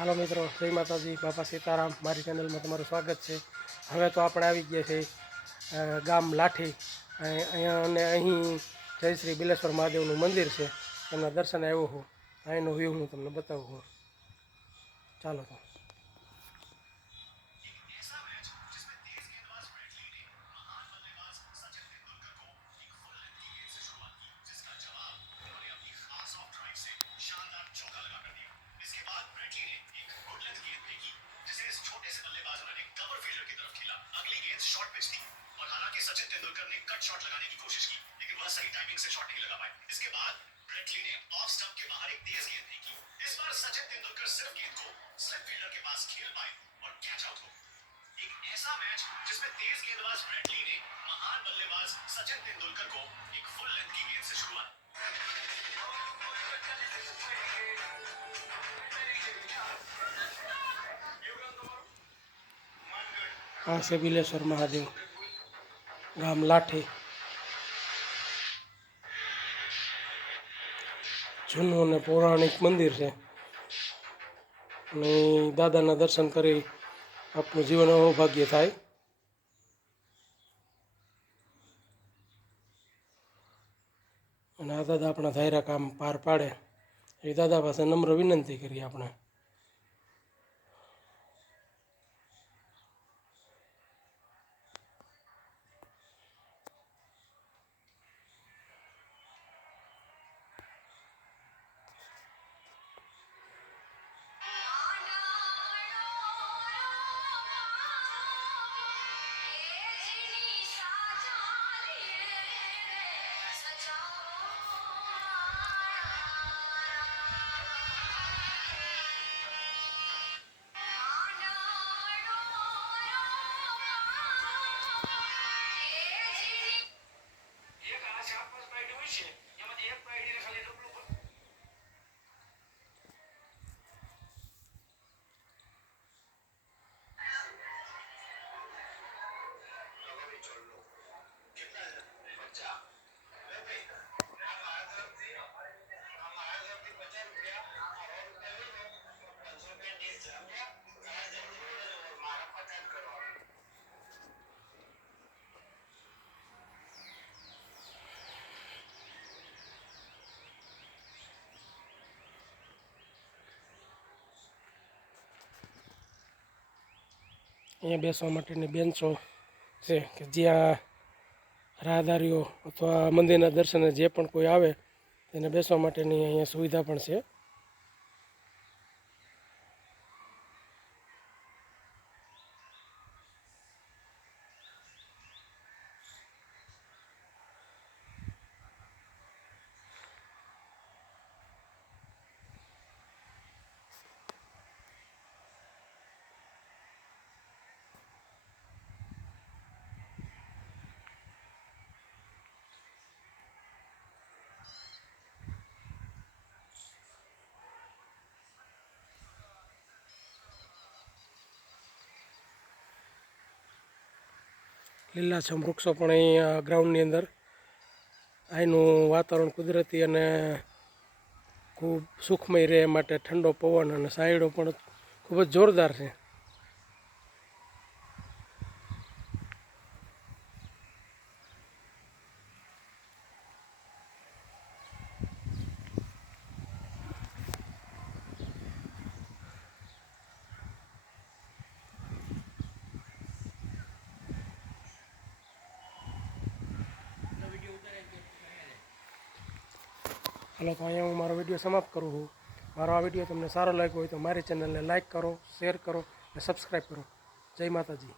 હાલો મિત્રો, જય માતાજી, બાપા સીતારામ। મારી ચેનલમાં તમારું સ્વાગત છે। હવે તો આપણે આવી ગયા છે ગામ લાઠી અને અહીં જય શ્રી બિલેશ્વર મહાદેવનું મંદિર છે। એમના દર્શન આવ્યો હું। અહીંનો વ્યૂ હું તમને બતાવું છું। ચાલો તો शॉट पिच थी और हालांकि सचिन तेंदुलकर ने कट शॉट लगाने की कोशिश की लेकिन वह सही टाइमिंग से शॉट नहीं लगा पाए। इसके बाद ब्रेट ली ने ऑफ स्टंप के बाहर एक तेज गेंद फेंकी। इस बार सचिन तेंदुलकर सिर्फ गेंद को स्लिप फील्डर के पास खेल पाए और कैच आउट हो। एक ऐसा मैच जिसमें तेज गेंदबाज ब्रेट ली ने महान बल्लेबाज सचिन तेंदुलकर को एक फुल लेंथ की गेंद से शुरुआत। आ से बिलेश्वर महादेव गाम लाठी जूनू ने पौराणिक मंदिर है। दादा दर्शन करी आपनु जीवन अहोभाग्य थाय। आ दादा अपना धायरा काम पार पाड़े ए दादा पासे नम्र विनंती करी आपणे। अँ बेसवा माटेनी बेंचो है कि ज्यां राहदारीओ अथवा मंदिरना दर्शने जे पण कोई आवे तेने बेसवा माटेनी अहींया सुविधा पण छे। લીલાછમ વૃક્ષો પણ અહીં ગ્રાઉન્ડની અંદર અહીંનું વાતાવરણ કુદરતી અને ખૂબ સુખમય રહે એ માટે ઠંડો પવન અને સાયડો પણ ખૂબ જ જોરદાર છે। હાલો તો અહીંયા હું મારો વિડીયો સમાપ્ત કરું છું। મારો આ વિડીયો તમને સારો લાગ્યો હોય તો મારી ચેનલને લાઇક કરો, શેર કરો અને સબસ્ક્રાઈબ કરો। જય માતાજી।